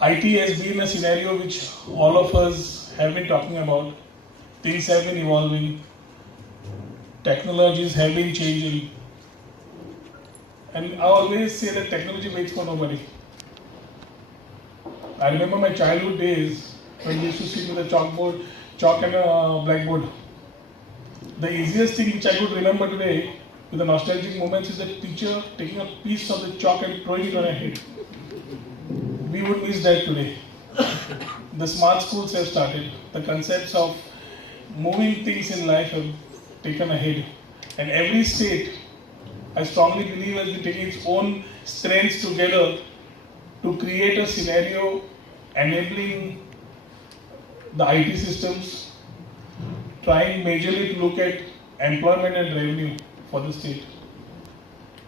IT has been a scenario which all of us have been talking about. Things have been evolving, technologies have been changing, and I always say that technology waits for nobody. I remember my childhood days when we used to sit with a chalk and a blackboard. The easiest thing which I could remember today with the nostalgic moments is the teacher taking a piece of the chalk and throwing it on our head. We would miss that today. The smart schools have started. The concepts of moving things in life have taken ahead. And every state, I strongly believe, has been taking its own strengths together to create a scenario enabling the IT systems, trying majorly to look at employment and revenue for the state.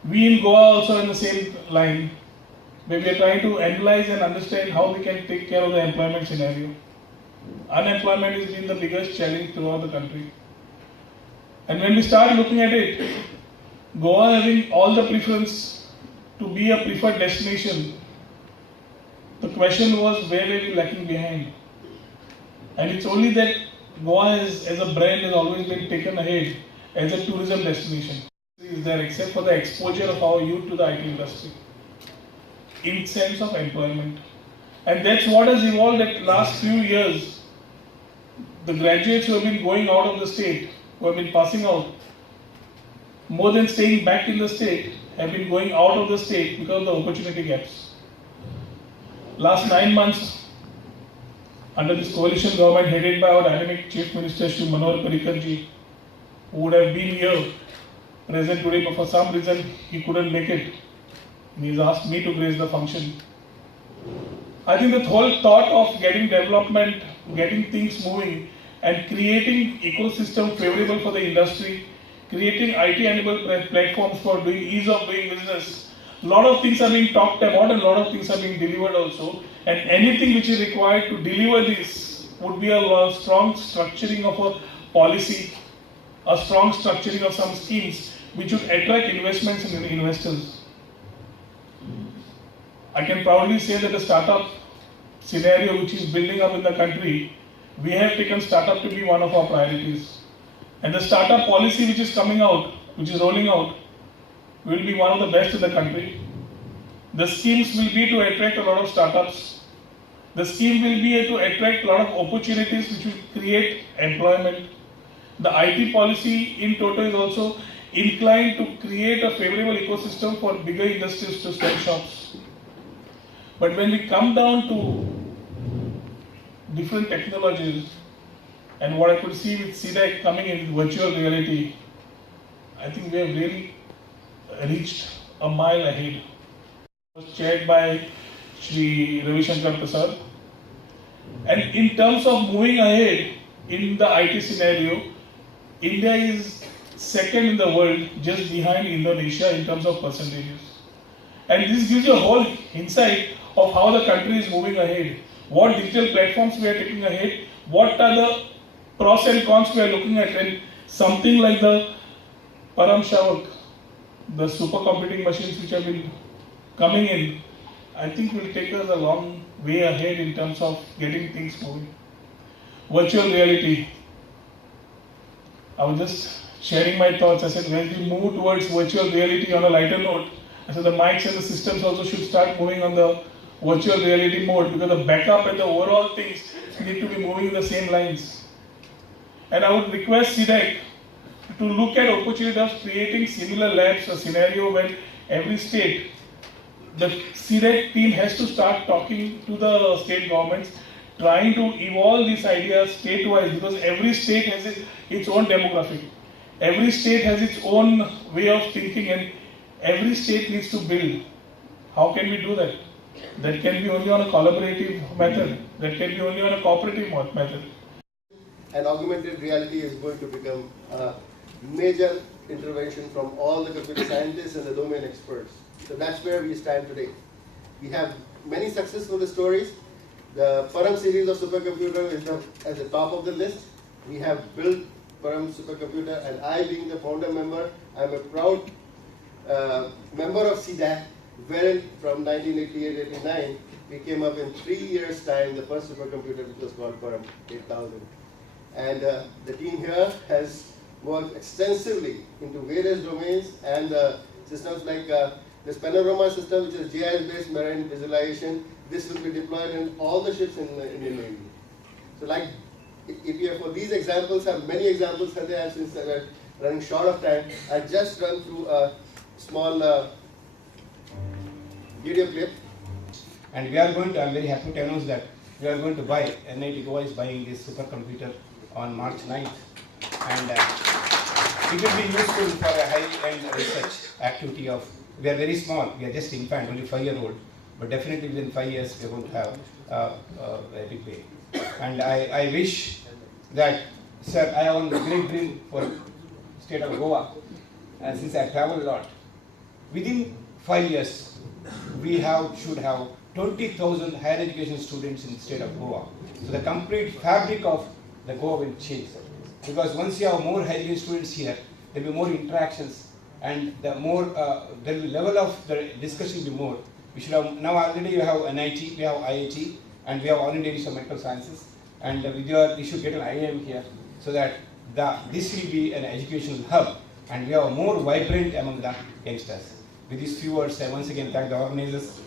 We in Goa also in the same line, where we are trying to analyze and understand how we can take care of the employment scenario. Unemployment has been the biggest challenge throughout the country. And when we start looking at it, Goa having all the preference to be a preferred destination, the question was where were we lacking behind? And it's only that Goa as a brand has always been taken ahead as a tourism destination. Is there except for the exposure of our youth to the IT industry in sense of employment. And that's what has evolved at last few years. The graduates who have been going out of the state, who have been passing out, more than staying back in the state, have been going out of the state because of the opportunity gaps. Last 9 months, under this coalition government headed by our dynamic Chief Minister Shri Manohar Parrikar ji, who would have been here present today, but for some reason he couldn't make it. He's asked me to grace the function. I think the whole thought of getting development, getting things moving, and creating ecosystem favorable for the industry, creating IT-enabled platforms for doing ease of doing business. A lot of things are being talked about and a lot of things are being delivered also. And anything which is required to deliver this would be a strong structuring of a policy, a strong structuring of some schemes which would attract investments and investors. I can proudly say that the startup scenario which is building up in the country, we have taken startup to be one of our priorities. And the startup policy which is coming out, which is rolling out, will be one of the best in the country. The schemes will be to attract a lot of startups. The scheme will be to attract a lot of opportunities which will create employment. The IT policy in total is also inclined to create a favorable ecosystem for bigger industries to set shops. But when we come down to different technologies, and what I could see with CDEC coming in virtual reality, I think we have really reached a mile ahead. It was chaired by Shri Ravi Shankar Prasad. And in terms of moving ahead in the IT scenario, India is second in the world, just behind Indonesia in terms of percentages. And this gives you a whole insight of how the country is moving ahead, what digital platforms we are taking ahead, what are the pros and cons we are looking at, and something like the Param Shavak, the supercomputing machines which have been coming in, I think will take us a long way ahead in terms of getting things moving. Virtual reality. I was just sharing my thoughts. I said, when we move towards virtual reality on a lighter note, I said the mics and the systems also should start moving on the virtual reality mode, because the backup and the overall things need to be moving in the same lines. And I would request CDEC to look at opportunity of creating similar labs, a scenario where every state, the CDEC team has to start talking to the state governments, trying to evolve these ideas state-wise, because every state has its own demographic. Every state has its own way of thinking, and every state needs to build. How can we do that? That can be only on a collaborative method. That can be only on a cooperative method. And augmented reality is going to become a major intervention from all the computer scientists and the domain experts. So that's where we stand today. We have many successful stories. The Param series of supercomputer is at the top of the list. We have built Param supercomputer, and I, being the founder member, I'm a proud member of CDAC, wherein from 1988-89, we came up in 3 years' time the first supercomputer, which was called Param 8000. And the team here has worked extensively into various domains and systems like this Panorama system, which is GIS-based marine visualization. This will be deployed in all the ships in the Navy. So like, if you have, for these examples, have many examples, and since we're running short of time, I just run through a small video clip. And we are going to, I'm very happy to announce that we are going to buy, NIT Goa is buying this supercomputer on March 9th. And it will be useful for a high-end research activity of, we are very small, we are just infant, only 5-year-old, but definitely within 5 years we are going to have a big way. And I wish that, sir, I have one great dream for state of Goa, and since I travel a lot, within 5 years, we should have 20,000 higher education students in the state of Goa. So the complete fabric of the Goa will change. Because once you have more higher education students here, there will be more interactions, and the more there will be level of the discussion will be more. We should have, now already we have NIT, we have IIT, and we have All India Institute of Medical Sciences, and with your, we should get an IIM here, so that this will be an educational hub, and we are more vibrant among the youngsters. With these few words, I once again thank the organizers